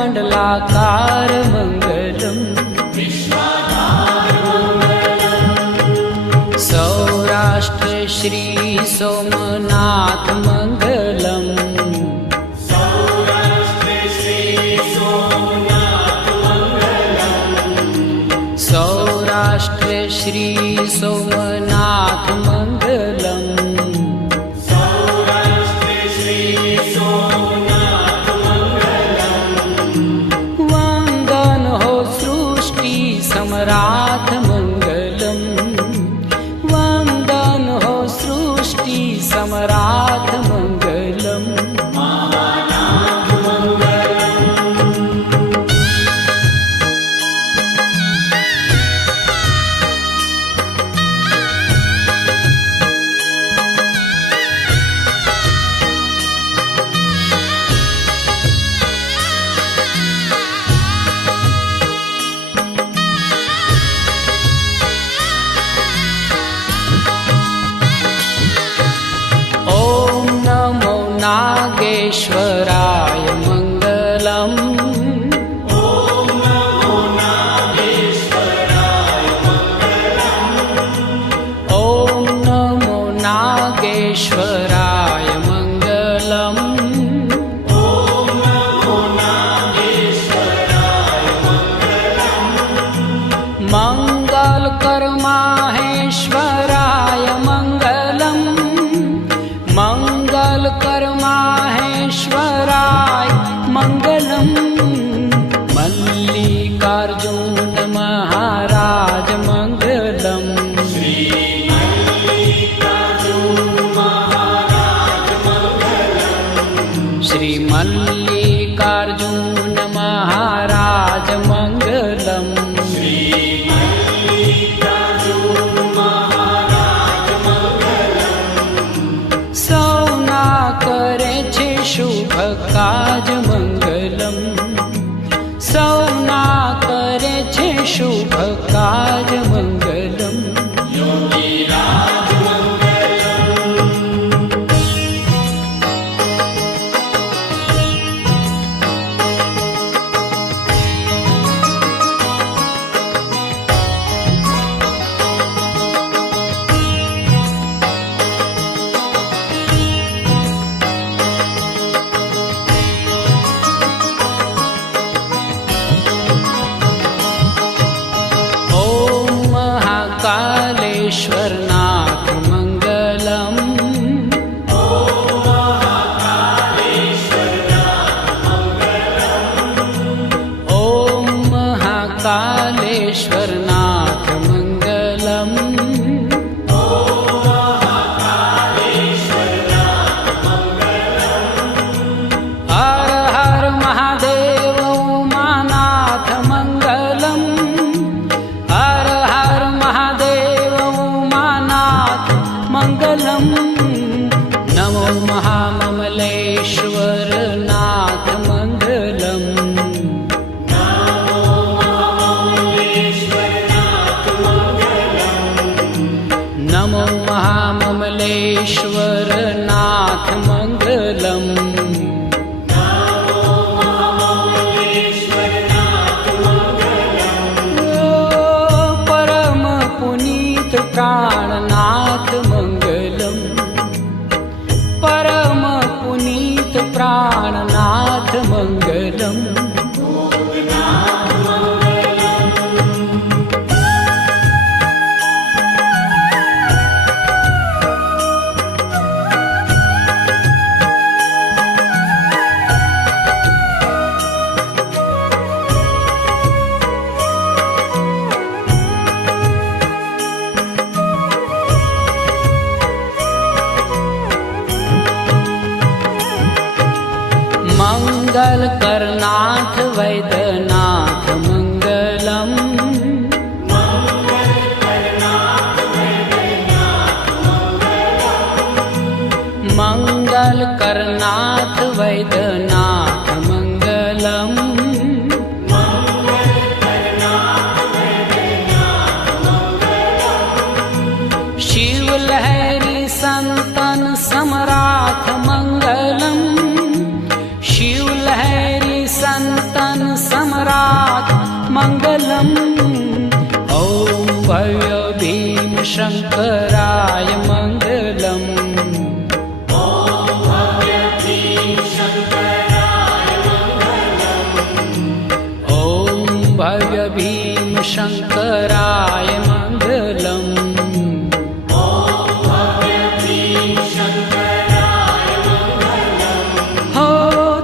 मंडलाकार मंगलम सौराष्ट्र श्री सोमनाथ मंगलम सौराष्ट्र श्री सोमनाथ मंगलम वंदन हो सृष्टि सम्राट मंगलम वंदन हो सृष्टि सम्राट मंगलम नागेश्वराय मंगलम ओम नमो नागेश्वराय मंगलम ओम नमो नागेश्वराय मंगलम ओम नमो नागेश्वराय मंगलम मंगल कर माहेश्वराय मंगलम मंगल कर माहेश्वराय मंगलम मल्लिकार्जुन महाराज मंगलम श्री मल्लिकार्जुन महाराज मंगलम श्री मल्लिकार्जुन महाराज मंगलम श्री मल्लिकार्जुन महाराज मंगलम सौना करे छे शुभ काज मंगलम सौना करे छे शुभ काज मंगलम योगीराज मंगलम ओम महाकालेश्वरनाथ मंगलम ओम महाकालेश्वरनाथ मंगलम ओम महाकालेश्वरनाथ मंगलम ओम महाकालेश्वरनाथ मंगलम हर हर महादेव उमानाथ मंगलम हर हर महादेव उमानाथ मंगलम नमो महाममलेश्वर नाथ मंगलम नमो महाममलेश्वरनाथ मंगलम नमो महाममलेश्वर नाथ मंगलम नमो महाममलेश्वरनाथ मंगलम परम पुनीत प्राणनाथ मंगलम परम पुनीत प्राणनाथ मंगलम भोगनाथ मंगलम मंगल करनाथ वैद्यनाथ मंगलम मंगल करनाथ वैद्यनाथ मंगलम मंगल करनाथ वैद्यनाथ मंगलम मंगल करनाथ वैद्यनाथ मंगलम शिव लहरी संतन सम्राट मंगलम शिव लहरी संतन सन सम्राट मंगलम। ओम भव्य भीम शंकराय मंगलम। ॐ भव्य भीम शङ्कराय मङ्गलम्। ओम भव्य भीम शंकराय मंगलम। ॐ भव्य भीम शङ्कराय मङ्गलम्। हो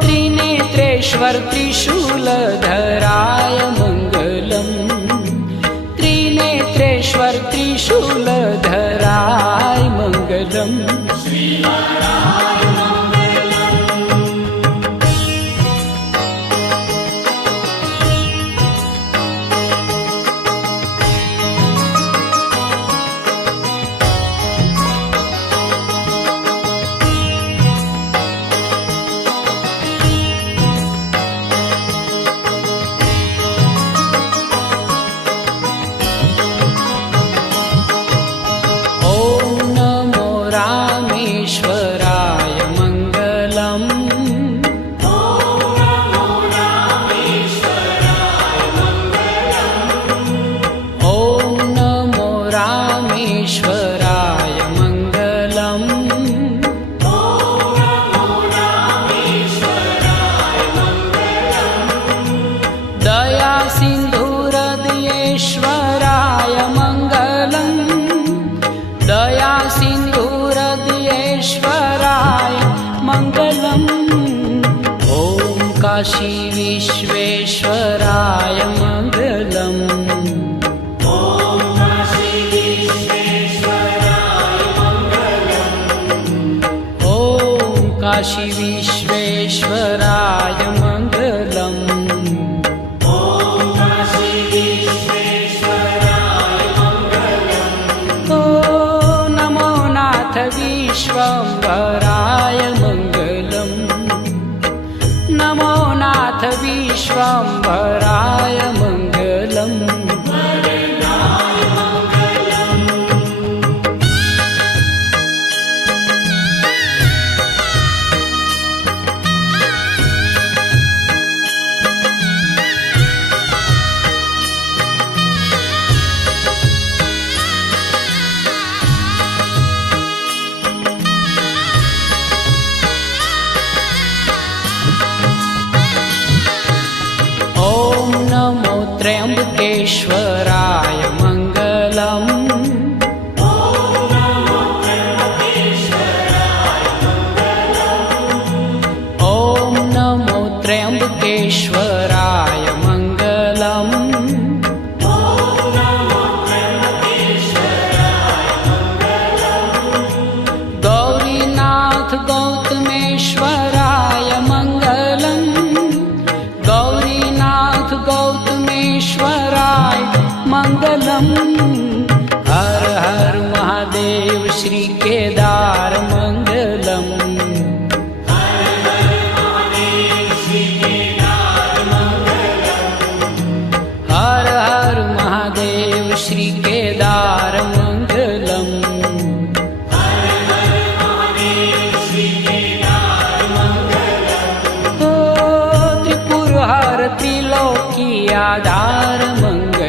त्रिनेत्रेश्वर त्रिशूलधराय मंगलम। त्रिनेत्रेश्वर त्रिशूलधराय मंगलम। श्रीहराय मङ्गलम्। ओम नमो रामेश्वराय मंगलम। ॐ नमो रामेश्वराय मङ्गलम्। ओम नमो रामेश्वराय मंगलम। ॐ नमो रामेश्वराय मङ्गलम्। दया सिन्धुहृदयेश्वराय मंगलम। दया सिन्धुहृदयेश्वराय मंगलम। ओम काशी विश्वेश्वराय मंगलम। ॐ काशी विश्वेश्वराय मङ्गलम्। ओम काशी विश्वेश्वराय मंगलम। ॐ काशी विश्वेश्वराय मङ्गलम्। ओ नमो नाथ विश्वम्भराय मंगलम। नमो नाथ विश्वम्भराय मंगलम। वरदाय मङ्गलम्। ओम नमो त्र्यंबकेश्वराय मंगलम। ॐ नमो त्र्यम्बकेश्वराय मङ्गलम्। ओम नमो त्र्यंबकेश्वराय मंगलम। ॐ नमो त्र्यम्बकेश्वराय मङ्गलम्। गौरीनाथ गौतमेश्वराय मंगलम। गौरीनाथ गौतमेश्वराय मंगलम। हर हर महादेव श्री केदार मंगलम। हर हर महादेव श्री केदार मङ्गलम्। हर हर महादेव श्री केदार मंगलम। हर हर महादेव श्री केदार मङ्गलम्। ओ त्रिपुर हर त्रिलोकी आधार मंगलम।